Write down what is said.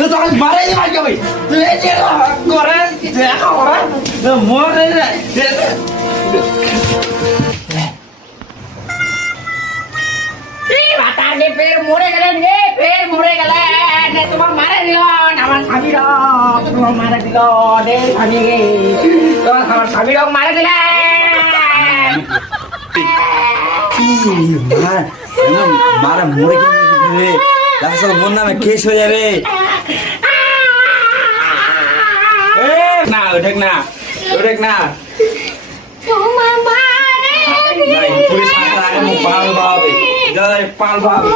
তো তখন মারাই দি মার যাবে তুই এই যে করে দেখা করে মরে বাতানে ফের মরে গেলেন রে ফের মরে গেলেন তোমার মারা দিল আমার স্বামী তোমার মারা দিল রে স্বামী তোমার আমার স্বামী মারা দিলেন মারা মরে গেলে ডাক্তার মোর নামে কেস হয়ে যাবে না ওঠেক না ওঠেক না পুলিশ আগে মুখ পাল পাবে পাল পাবে